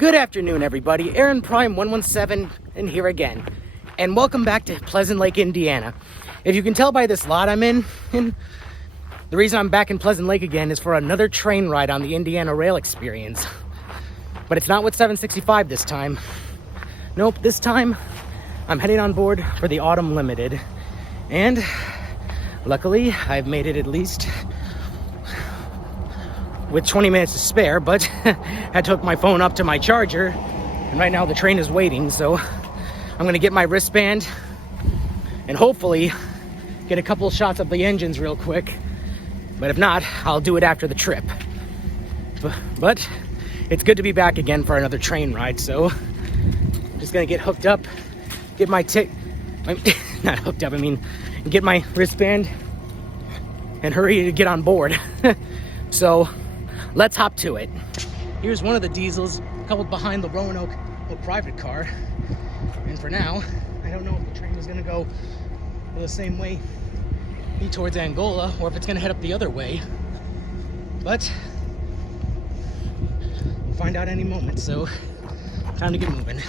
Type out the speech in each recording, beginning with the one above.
Good afternoon, everybody. Aaron Prime 117 and here again. And welcome back to Pleasant Lake, Indiana. If you can tell by this lot I'm in, the reason I'm back in Pleasant Lake again is for another train ride on the Indiana Rail Experience. But it's not with 765 this time. Nope, this time I'm heading on board for the Autumn Limited. And luckily, I've made it at least with 20 minutes to spare, but I took my phone up to my charger, and right now the train is waiting, so I'm gonna get my wristband and hopefully get a couple shots of the engines real quick. But if not, I'll do it after the trip. But it's good to be back again for another train ride, so I'm just gonna get hooked up, get my not hooked up, I mean, get my wristband and hurry to get on board. So let's hop to it. Here's one of the diesels coupled behind the Roanoke private car. And for now, I don't know if the train is gonna go the same way towards Angola or if it's gonna head up the other way. But we'll find out any moment, so time to get moving.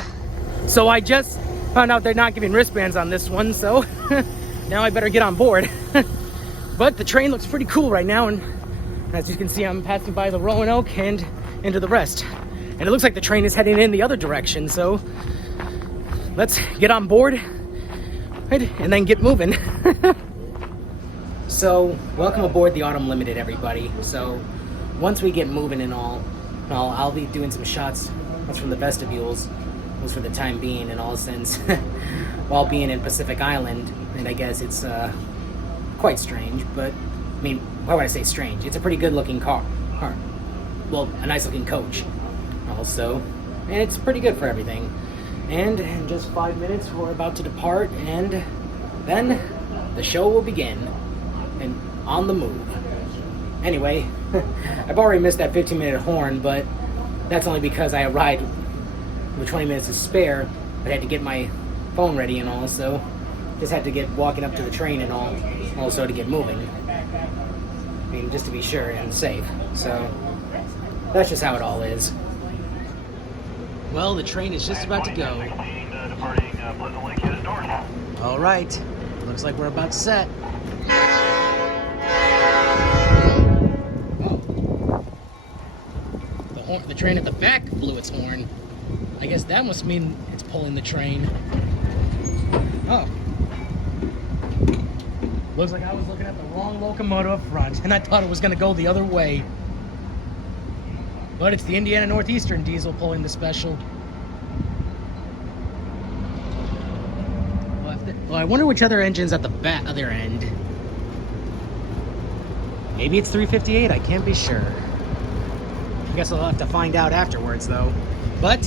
So I just found out they're not giving wristbands on this one, so now I better get on board. But the train looks pretty cool right now, and as you can see, I'm passing by the Roanoke and into the rest. And it looks like the train is heading in the other direction, so let's get on board and then get moving. So, welcome aboard the Autumn Limited, everybody. So, once we get moving and all, I'll be doing some shots from the vestibules, just for the time being, and all since while being in Pacific Island, and I guess it's quite strange, but I mean, why would I say strange? It's a pretty good looking car. Well, a nice looking coach also. And it's pretty good for everything. And in just 5 minutes, we're about to depart, and then the show will begin. And on the move. Anyway, I've already missed that 15-minute horn, but that's only because I arrived with 20 minutes to spare. But I had to get my phone ready and all, so just had to get walking up to the train and all, also to get moving. I mean, just to be sure and safe. So that's just how it all is. Well, the train is just about to go. All right, looks like we're about set. Oh, the train at the back blew its horn. I guess that must mean it's pulling the train. Oh. Looks like I was looking at the wrong locomotive up front, and I thought it was going to go the other way. But it's the Indiana Northeastern diesel pulling the special. Well, I wonder which other engine's at the other end. Maybe it's 358, I can't be sure. I guess I'll have to find out afterwards, though. But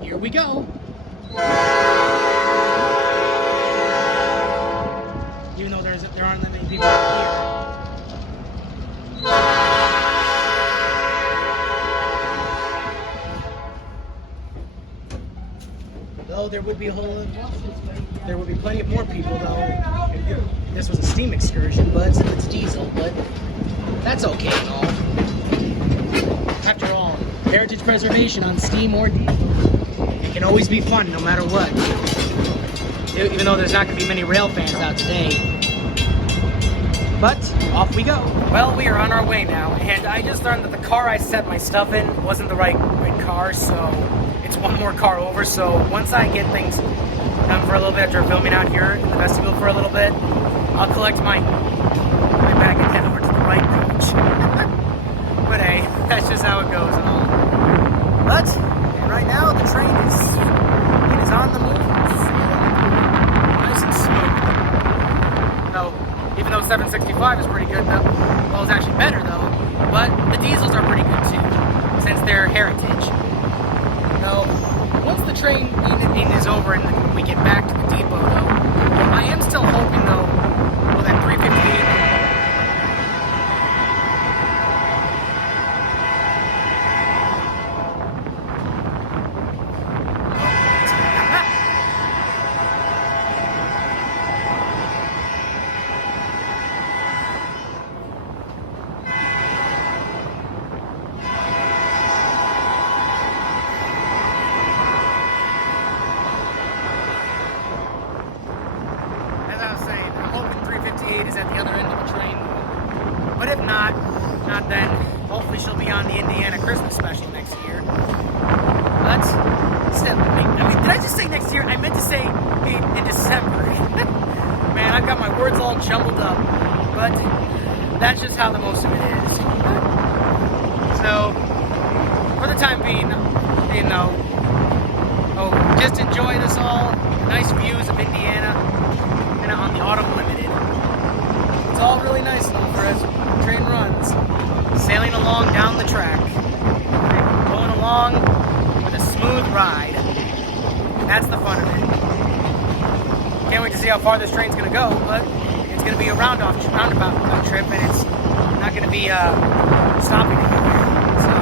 here we go. Even though there aren't that many people here. Though there would be there would be plenty of more people though if this was a steam excursion, but it's diesel, but that's okay and all. After all, heritage preservation on steam or diesel, it can always be fun no matter what. Even though there's not going to be many rail fans out today. But off we go. Well, we are on our way now, and I just learned that the car I set my stuff in wasn't the right car, so it's one more car over. So once I get things done for a little bit after filming out here in the vestibule for a little bit, I'll collect my bag and head over to the right coach. But hey, that's just how it goes and all. But right now the train is on the move. Nice and smooth. So even though 765 is pretty good though, well, it's actually better though, but the diesels are pretty good too, since they're heritage. So once the train meeting is over and we get back to the depot though, I am still hoping though, well, that 358. 68 is at the other end of the train. But if not then. Hopefully she'll be on the Indiana Christmas special next year. But still, I mean, did I just say next year? I meant to say in December. Man, I've got my words all jumbled up. But that's just how the most of it is. So, for the time being, just enjoy this all. Nice views of Indiana and on the Autumn Limited. It's all really nice though for as the train runs. Sailing along down the track. Going along with a smooth ride. That's the fun of it. Can't wait to see how far this train's going to go, but it's going to be a roundabout trip, and it's not going to be stopping anywhere. So,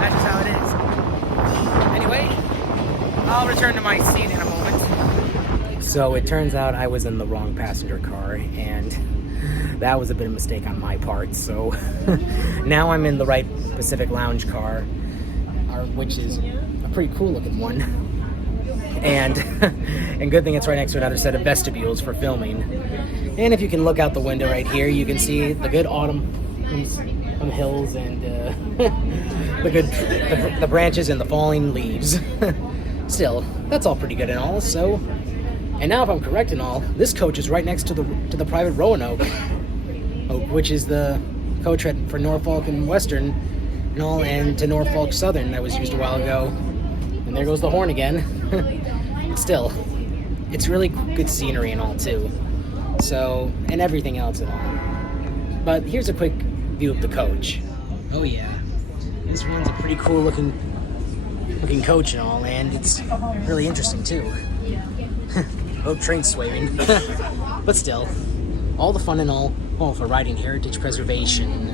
that's just how it is. Anyway, I'll return to my seat in a moment. So, it turns out I was in the wrong passenger car, and that was a bit of a mistake on my part. So, now I'm in the right Pacific Lounge car, which is a pretty cool looking one. And good thing it's right next to another set of vestibules for filming. And if you can look out the window right here, you can see the good autumn hills and the branches and the falling leaves. Still, that's all pretty good and all. So, and now if I'm correct and all, this coach is right next to the private Roanoke, which is the coach for Norfolk and Western and all, and to Norfolk Southern that was used a while ago. And there goes the horn again. Still, it's really good scenery and all too. So, and everything else and all. But here's a quick view of the coach. Oh yeah, this one's a pretty cool looking coach and all, and it's really interesting too. Oh, train swaying. But still, all the fun and all for riding heritage preservation.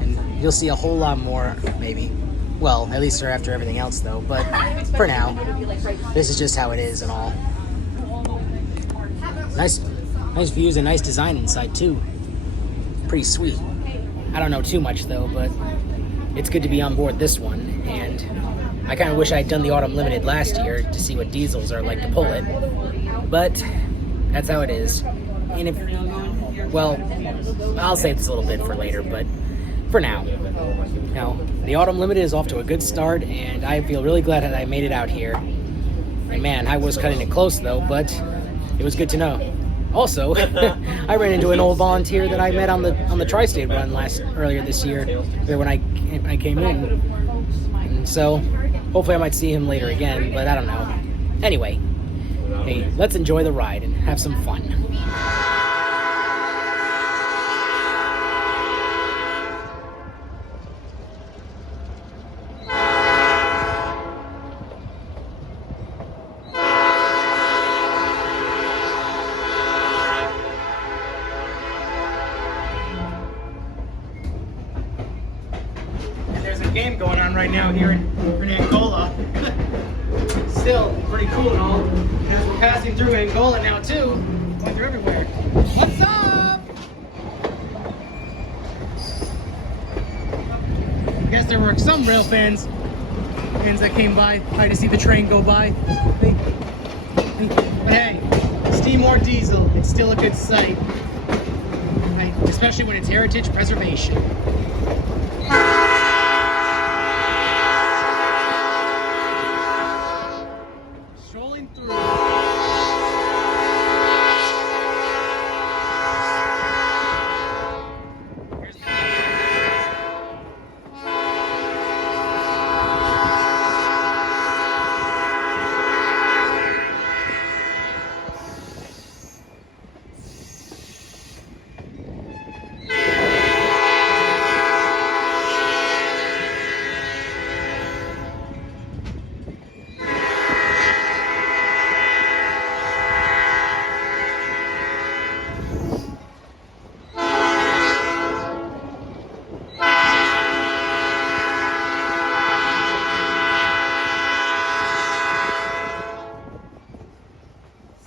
And you'll see a whole lot more, maybe. Well, at least after everything else, though. But for now, this is just how it is and all. Nice views and nice design inside, too. Pretty sweet. I don't know too much, though, but it's good to be on board this one. And I kind of wish I had done the Autumn Limited last year to see what diesels are like to pull it. But that's how it is. And well, I'll save this a little bit for later, but for now. Now, the Autumn Limited is off to a good start, and I feel really glad that I made it out here. And man, I was cutting it close though, but it was good to know. Also, I ran into an old volunteer that I met on the Tri-State run earlier this year, or when I came in. And so, hopefully I might see him later again, but I don't know. Anyway, hey, let's enjoy the ride and have some fun. Game going on right now here in Angola. Still pretty cool and all. As we're passing through Angola now too. Going through everywhere. What's up? I guess there were some rail fans that came by to see the train go by. But hey, steam or diesel, it's still a good sight. Right? Especially when it's heritage preservation.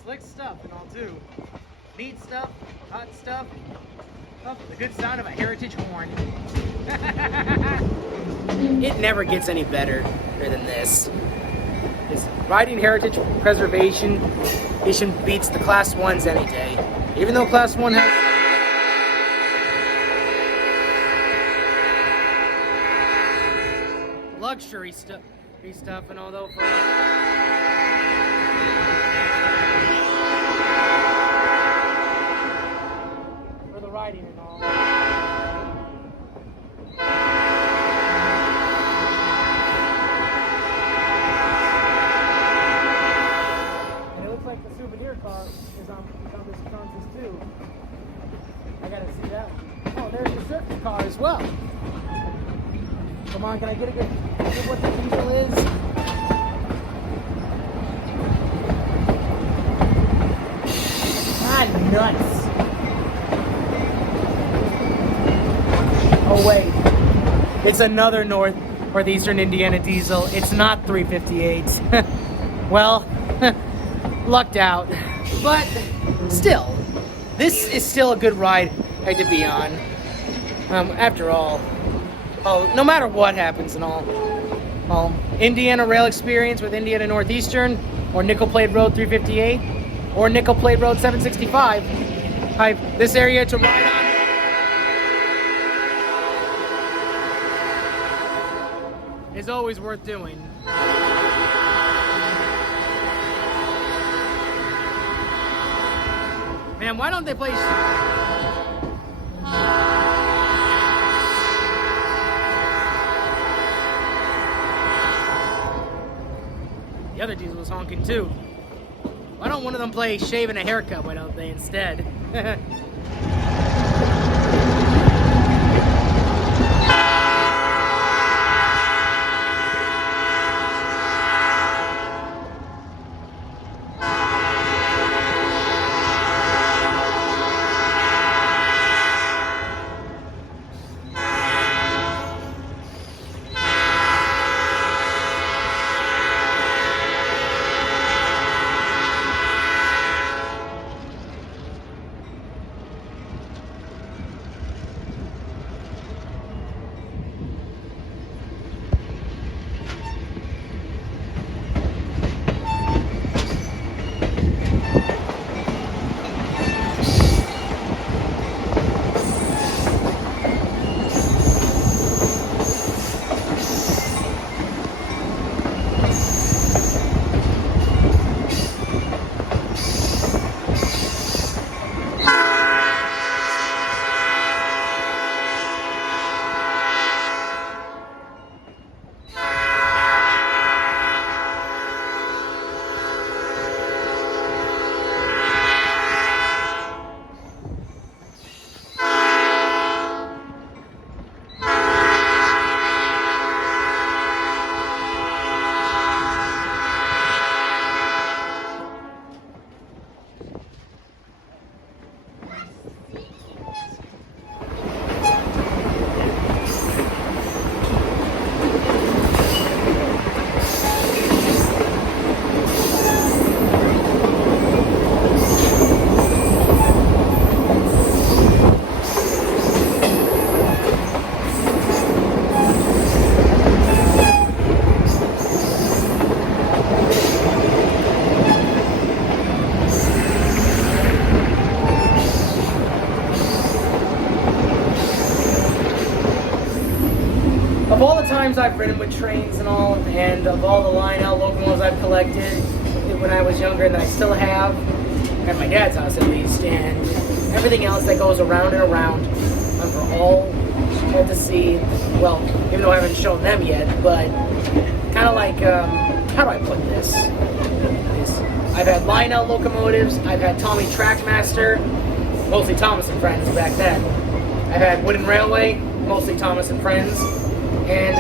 Slick stuff and all too. Neat stuff, hot stuff. Oh, the good sound of a heritage horn. It never gets any better than this. Riding heritage preservation beats the class 1s any day. Even though Class 1 has luxury stuff and although for the riding and all. And it looks like the souvenir car is on this consist too. I gotta see that. Oh, there's the circus car as well. Come on, can I get a good look at what the diesel is? Ah, nuts. Oh, wait. It's another Northeastern Indiana diesel. It's not 358. Well, lucked out. But still, this is still a good ride to be on. After all, no matter what happens and all, Indiana rail experience with Indiana Northeastern, or nickel plate road 358, or nickel plate road 765, this area to ride on is always worth doing. Man, why don't they play? The other diesel was honking too. Why don't one of them play Shave and a Haircut? Why don't they instead? Of all the times I've ridden with trains and all, and of all the Lionel locomotives I've collected when I was younger, and that I still have, at my dad's house at least, and everything else that goes around and around for all to see, well, even though I haven't shown them yet, but kind of like, how do I put this? I've had Lionel locomotives, I've had Tommy Trackmaster, mostly Thomas and Friends back then. I've had Wooden Railway, mostly Thomas and Friends. And,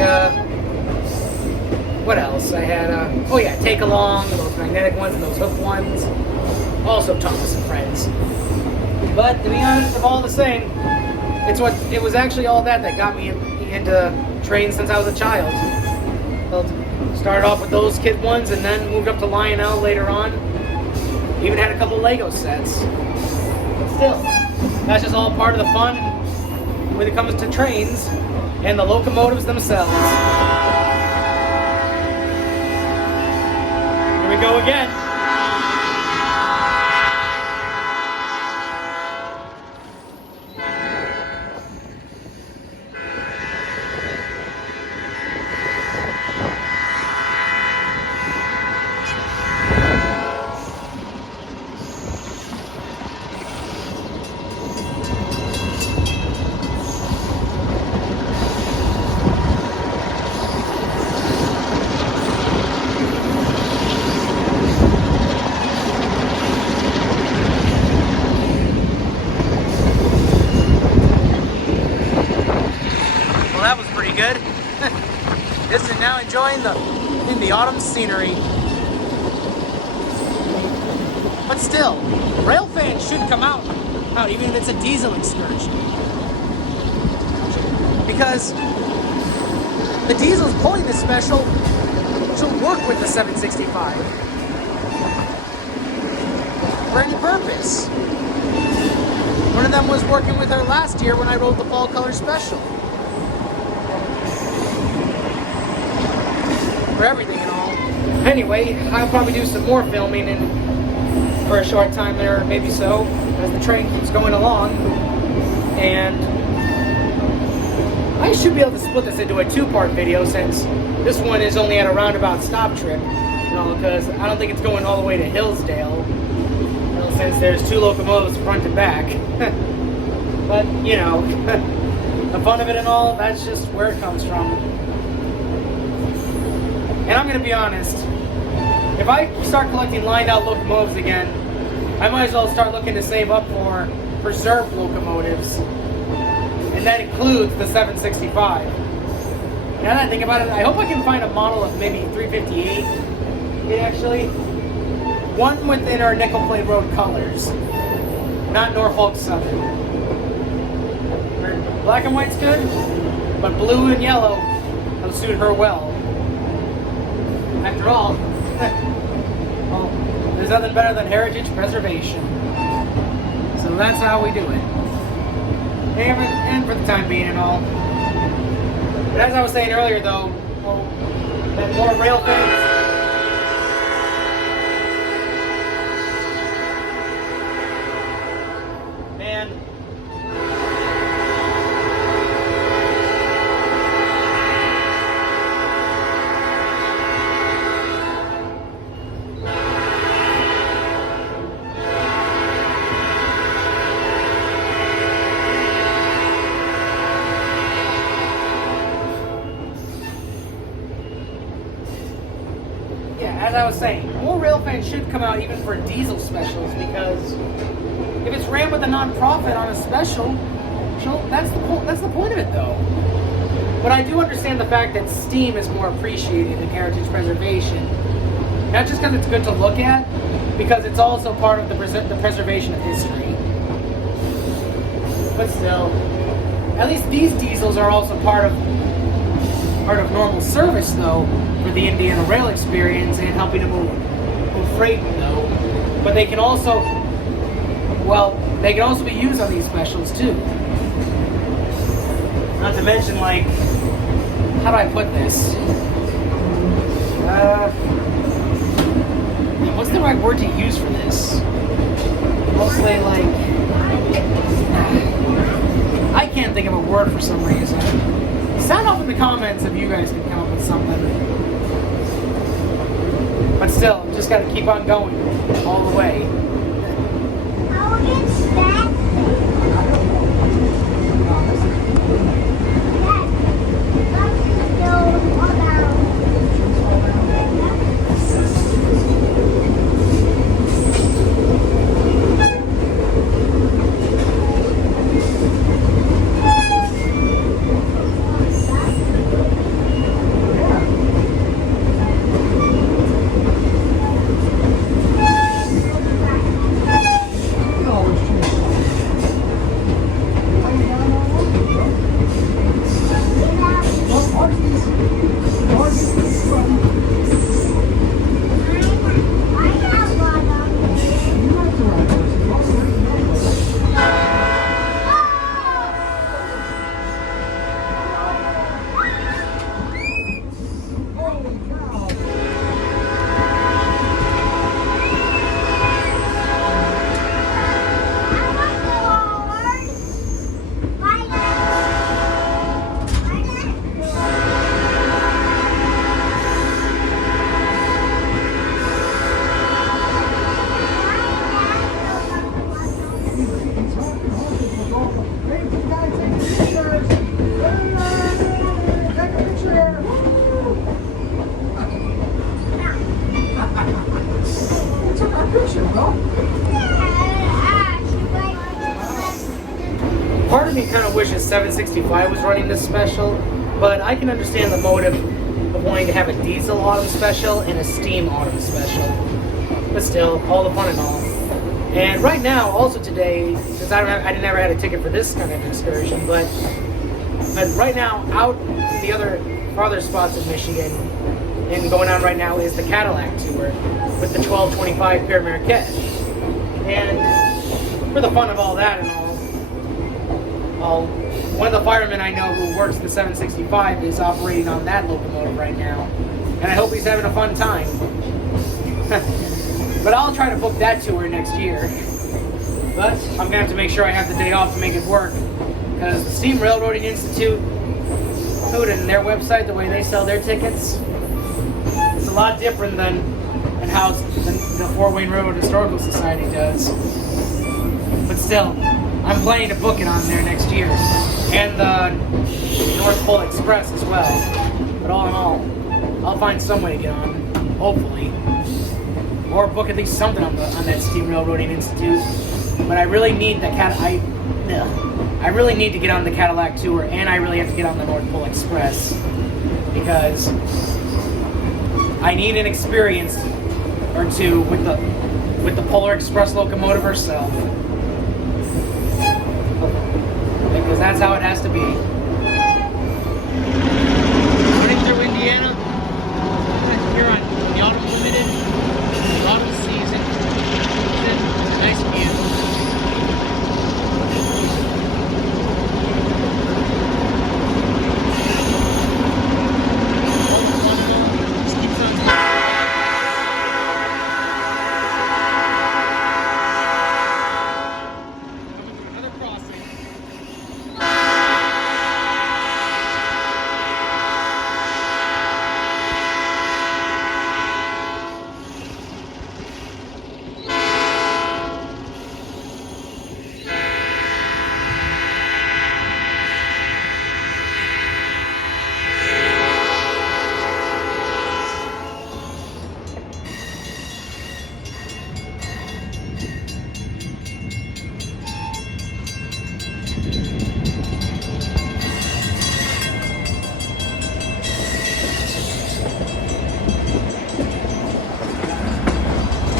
what else? I had, oh yeah, Take Along, those magnetic ones and those hook ones. Also Thomas and Friends. But, to be honest, of all the same, it was actually all that got me into trains since I was a child. Well, started off with those kid ones and then moved up to Lionel later on. Even had a couple Lego sets. But still, that's just all part of the fun when it comes to trains and the locomotives themselves. Here we go again. Just now enjoying the autumn scenery. But still, rail fans should come out, even if it's a diesel excursion. Because the diesel's pulling this special should work with the 765 for any purpose. One of them was working with her last year when I rode the fall color special. For everything and all. Anyway, I'll probably do some more filming for a short time there, maybe so, as the train keeps going along. And I should be able to split this into a 2-part video, since this one is only at a roundabout stop trip, because I don't think it's going all the way to Hillsdale, since there's 2 locomotives front and back. But, the fun of it and all, that's just where it comes from. And I'm going to be honest, if I start collecting lined out locomotives again, I might as well start looking to save up for preserved locomotives. And that includes the 765. Now that I think about it, I hope I can find a model of maybe 358, actually. One within our Nickel Plate Road colors, not Norfolk Southern. Black and white's good, but blue and yellow will suit her well. After all, well, there's nothing better than heritage preservation. So that's how we do it. And for the time being and all. But as I was saying earlier though, that more rail fans. Man. As I was saying, more rail fans should come out even for diesel specials, because if it's ran with a non-profit on a special, that's the point of it though. But I do understand the fact that steam is more appreciated in heritage preservation. Not just because it's good to look at, because it's also part of the preservation of history. But still, at least these diesels are also part of normal service though, for the Indiana Rail experience and helping to move freight though. But they can also be used on these specials too. Not to mention, like, how do I put this? What's the right word to use for this? Mostly like, I can't think of a word for some reason. Sound off in the comments if you guys can come up with something. But still, just gotta keep on going all the way. Part of me kind of wishes 765 was running this special, but I can understand the motive of wanting to have a diesel autumn special and a steam autumn special. But still, all the fun and all. And right now, also today, since I never had a ticket for this kind of excursion, but right now, out the other farther spots of Michigan, and going on right now is the Cadillac tour with the 1225 Pere Marquette. And for the fun of all that and all, one of the firemen I know who works the 765 is operating on that locomotive right now, and I hope he's having a fun time. But I'll try to book that tour next year. But I'm going to have to make sure I have the day off to make it work, because the Steam Railroading Institute, and their website, the way they sell their tickets, it's a lot different than how the Fort Wayne Railroad Historical Society does. But still, I'm planning to book it on there next year. And the North Pole Express as well. But all in all, I'll find some way to get on, hopefully. Or book at least something on that Steam Railroading Institute. But I really need I really need to get on the Cadillac tour, and I really have to get on the North Pole Express, because I need an experience or two with the Polar Express locomotive herself. Because that's how it has to be. Running through Indiana, here on the Autumn Limited, the autumn season. Nice view.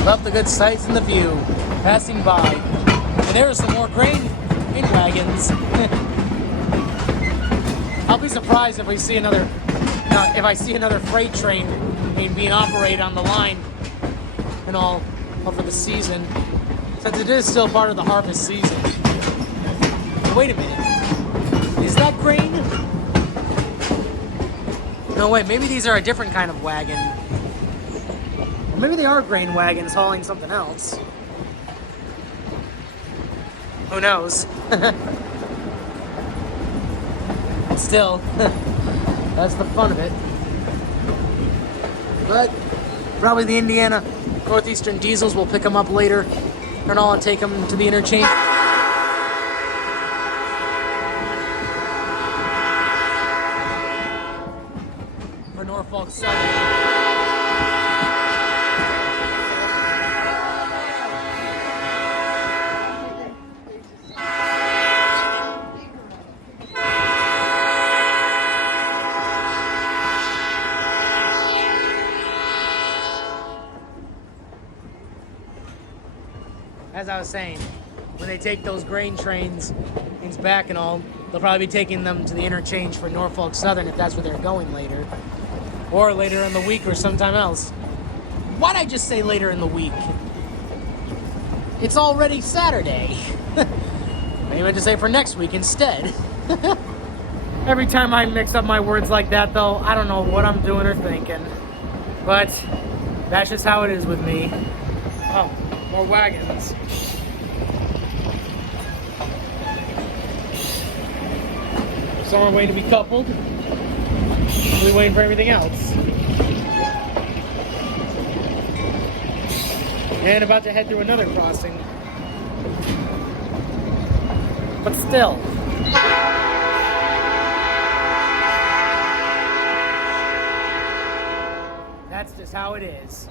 Love the good sights and the view, passing by. And there are some more grain in wagons. I'll be surprised if we see another, if I see another freight train being operated on the line and all over the season, since it is still part of the harvest season. Wait a minute, is that grain? No, wait, maybe these are a different kind of wagon. Maybe they are grain wagons hauling something else. Who knows? Still, that's the fun of it. But probably the Indiana Northeastern Diesels will pick them up later, and all, and take them to the interchange. For Norfolk Southern. As I was saying, when they take those grain trains back and all, they'll probably be taking them to the interchange for Norfolk Southern if that's where they're going later. Or later in the week or sometime else. Why'd I just say later in the week? It's already Saturday. Maybe I just say for next week instead. Every time I mix up my words like that, though, I don't know what I'm doing or thinking. But that's just how it is with me. Oh, more wagons. Some are waiting to be coupled. We're waiting for everything else. And about to head through another crossing. But still. That's just how it is.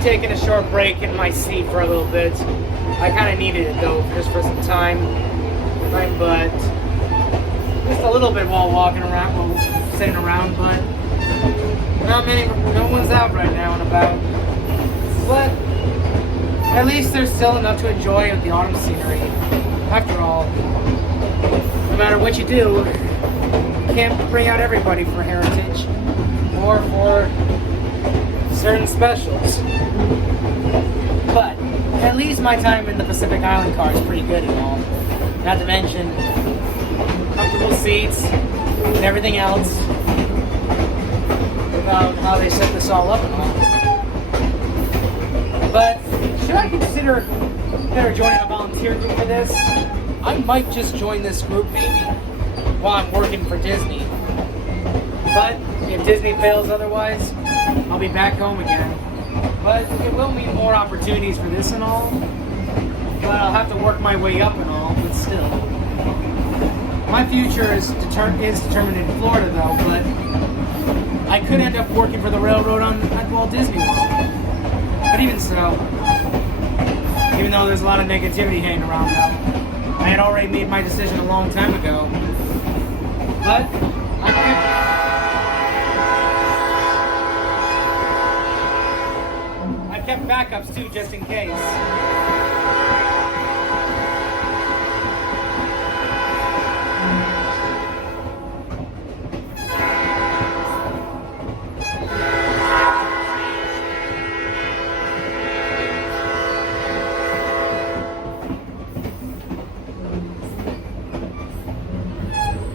taking a short break in my seat for a little bit. I kind of needed it though, just for some time, but just a little bit while walking around, while sitting around, but no one's out right now and about. But at least there's still enough to enjoy of the autumn scenery. After all, no matter what you do, you can't bring out everybody for Heritage or for certain specials. But at least my time in the Pacific Island car is pretty good and all. Not to mention comfortable seats and everything else. About how they set this all up and all. But should I consider joining a volunteer group for this? I might just join this group maybe while I'm working for Disney. But if Disney fails otherwise, I'll be back home again. But it will mean more opportunities for this and all. But I'll have to work my way up and all, but still. My future is determined in Florida though, but I could end up working for the railroad at Walt Disney World. But even so, even though there's a lot of negativity hanging around now, I had already made my decision a long time ago. But I've kept backups too, just in case.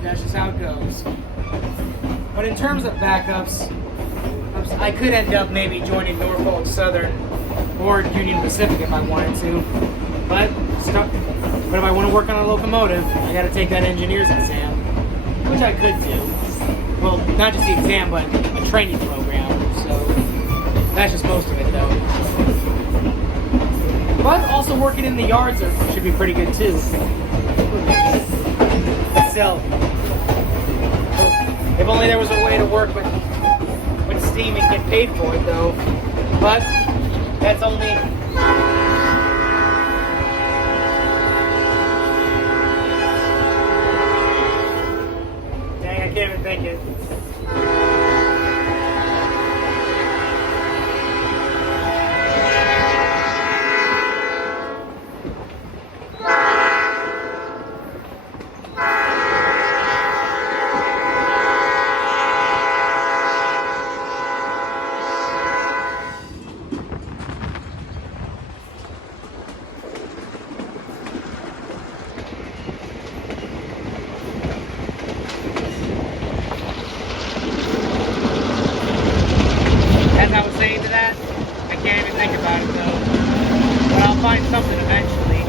That's just how it goes. But in terms of backups, I could end up maybe joining Norfolk Southern or Union Pacific if I wanted to. But if I want to work on a locomotive, I got to take that engineer's exam, which I could do. Well, not just the exam, but a training program. So that's just most of it, though. But also working in the yards should be pretty good too. But still, if only there was a way to work with Steam and get paid for it, though. But that's only. Dang, I can't even think it. As I was saying to that, I can't even think about it though. But I'll find something eventually.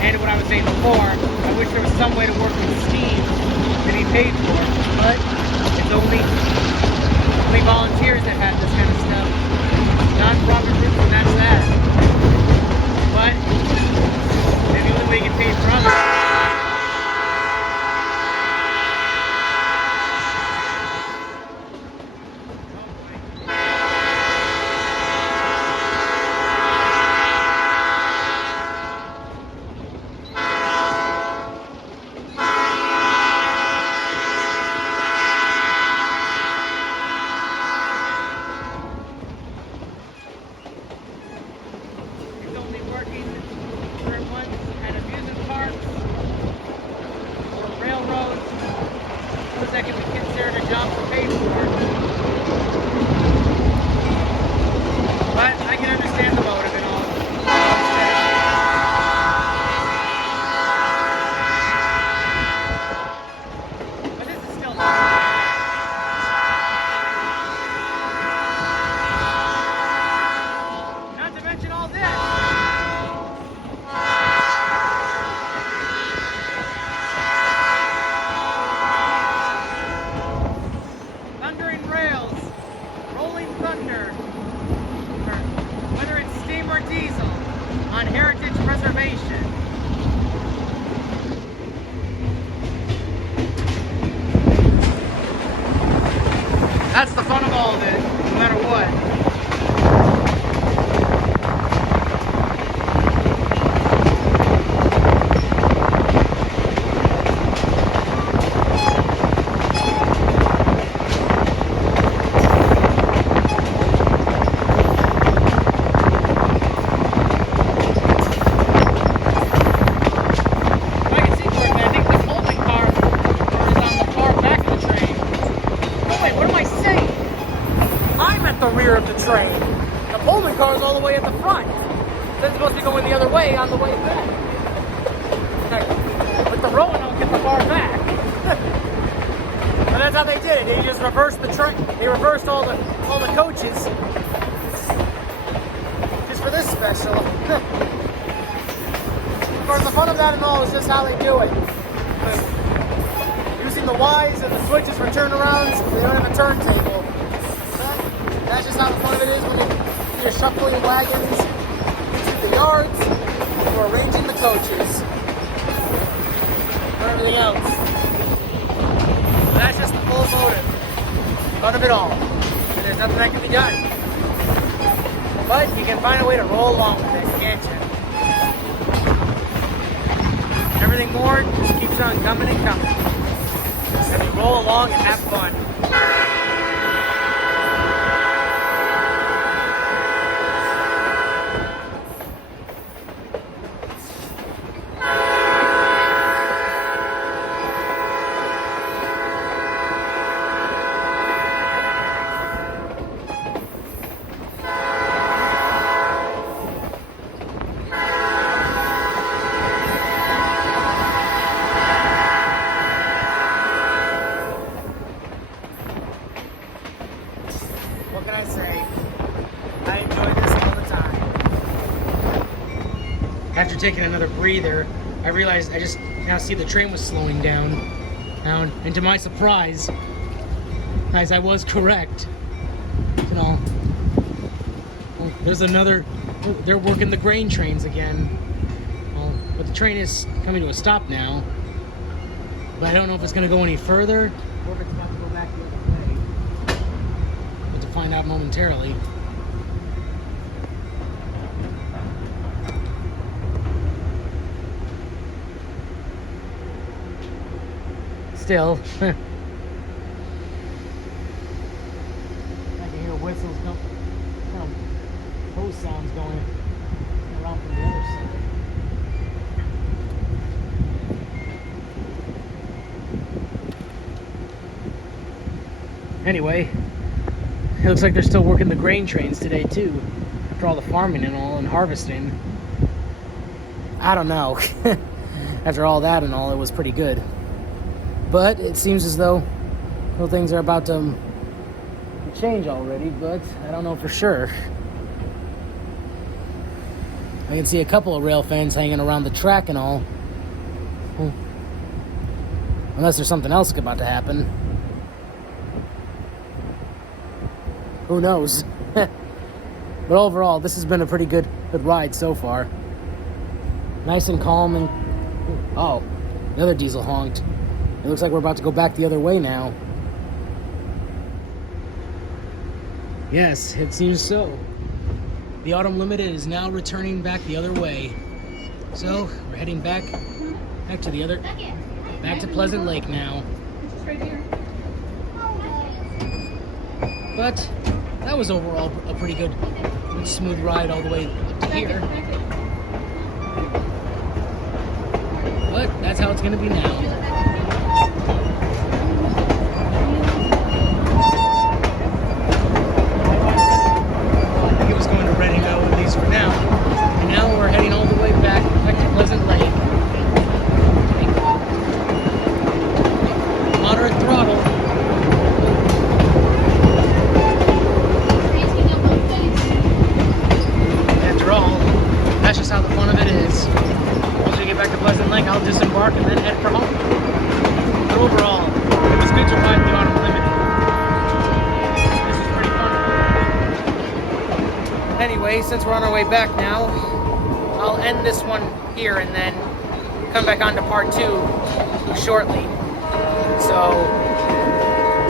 And what I was saying before, I wish there was some way to work with Steam that he paid for. But it's only volunteers that have this kind of stuff. Non-profit groups, and that's that. But maybe when we get paid for others. That can be considered a job for paid for. But I can understand the motive and all. But this is still not to mention all this. Whether it's steam or diesel, on Heritage Reservation. That's the fun of all of it, no matter what. all the way at the front. Then it's supposed to be going the other way on the way back. But the Roanoke hit the far back. But that's how they did it. They just reversed the train. They reversed all the coaches just for this special. Of course, the fun of that and all is just how they do it. Using the Ys and the switches for turnarounds, they don't have a turntable. That's just how the fun of it is when you're shuffling wagons through the yards or arranging the coaches or everything else. But that's just the full motive. Fun of it all. And there's nothing that can be done. But you can find a way to roll along with it, can't you? Everything more just keeps on coming and coming. And we roll along and have fun. What can I say? I enjoy this all the time. After taking another breather, I realized I just now see the train was slowing down. And to my surprise, guys, I was correct. You know, there's another. They're working the grain trains again. Well, but the train is coming to a stop now. But I don't know if it's going to go any further or if it's about to go back the other way. But to find out momentarily. Still, I can hear whistles going, hose sounds going around from the other side. Anyway, it looks like they're still working the grain trains today too, after all the farming and all and harvesting. I don't know. After all that and all, it was pretty good. But it seems as though things are about to change already, but I don't know for sure. I can see a couple of rail fans hanging around the track and all. Unless there's something else about to happen. Who knows? But overall, this has been a pretty good ride so far. Nice and calm and... Oh, another diesel honked. It looks like we're about to go back the other way now. Yes, it seems so. The Autumn Limited is now returning back the other way. So, we're heading back to the other... Back to Pleasant Lake now. But that was overall a pretty good smooth ride all the way up to here. But that's how it's going to be now. I think it was going to Reading, at least for now. And now we're heading all the way back to Pleasant Lake. Moderate throttle. After all, that's just how the fun of it is. Once we get back to Pleasant Lake, I'll disembark and then head for home. But overall, it was good to ride the Autumn Limited. This is pretty fun. Anyway, since we're on our way back now, I'll end this one here and then come back on to part 2 shortly. So,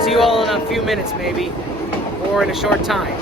see you all in a few minutes maybe, or in a short time.